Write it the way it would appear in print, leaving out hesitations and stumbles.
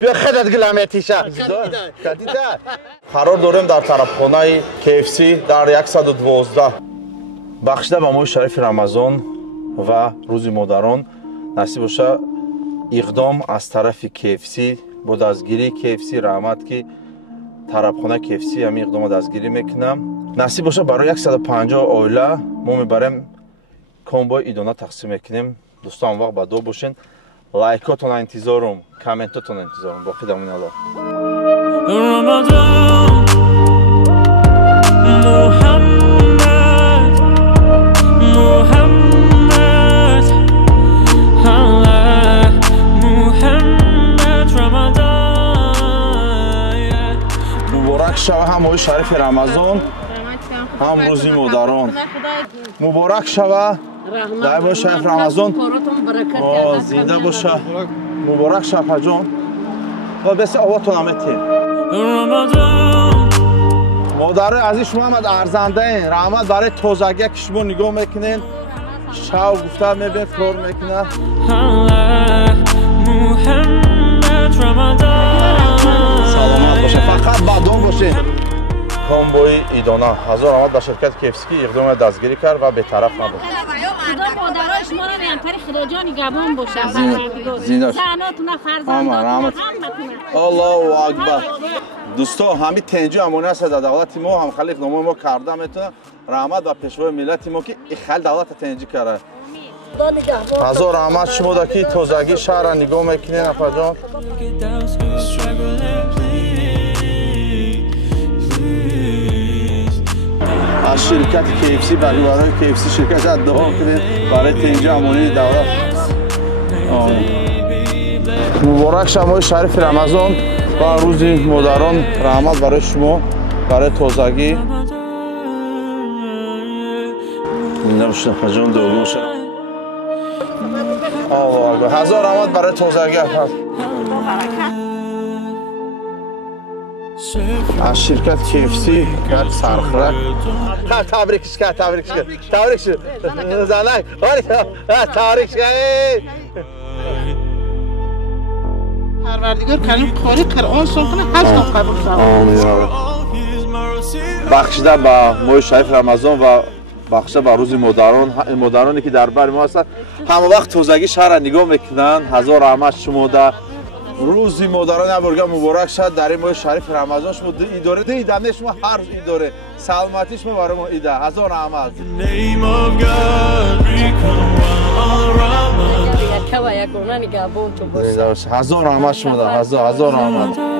بیا خدت گلامه تیشه قرار داریم در طرفخانه KFC در 112 بخشیده به ماه شریف رمضان و روز مادران نصیب باشه اقدام از طرف KFC با دستگیری KFC رحمت که طرفخانه KFC همی اقدام دستگیری میکنم نصیب باشه برای 150 عائله ما میبریم کامبای ایدانه تقسیم میکنیم دوستان وقت با دو باشین لایکاتون انتظارم کامنتاتون انتظارم باقی دامون الله رمضان محمد محمد محمد رمضان مبارک شوه هم ماه شریف رمضان هم روز مادران مبارک شوه دای باشه شریف رمضان زنده باشه مبارک شب جان و بس آواتون همتیم مادر عزیز شما هم ارزنده این رحمت برای تازگی که شما نگاه میکنین شو گفته میبین کار میکنه سلامت باشه فقط بدون باشه کامبوی ایدانه هزار آمد به شرکت KFC اقدام دستگیری کرد و به طرف نبود خدا مادرای شما را بیانتری خدا جان گبان باشه زیناش زناتون فرزنداتون الله اکبر دوستان همین تنجو امانه است در دولت ما هم خلیف نامه ما کرده میتونه رحمت و پیشوای ملت ما که خیلی دولت تنجی کرده هزار رحمت شما در که تازگی شهر نگاه میکنین افا جان از شرکت KFC برای KFC شرکت ادعا کنید برای تنجی امانی دولت مبارک شب شریف رمضان و روز مادران رحمت برای شما برای تازگی نمیشه فجان دوگو شد هزار رحمت برای تازگی از شرکت KFC کرد سرخرک تبریکش کرد تبریکش زنک تبریکش کرد پروردگار کریم کاری قرآن سال کنه هست قبول شد بخشیده به ماه شریف رمضان و بخشیده به روز مادرانی که در بر ما هستند همه وقت تازگی شهر نگاه میکنن هزار رحمت شما در روز مادران ابرگاه مبارک شد در این ماه شریف رمضان شما ایداره دیدنه شما هر ایداره سلامتی شما برای ما ایده هزار رحمت هزار رحمت شما در هزار رحمت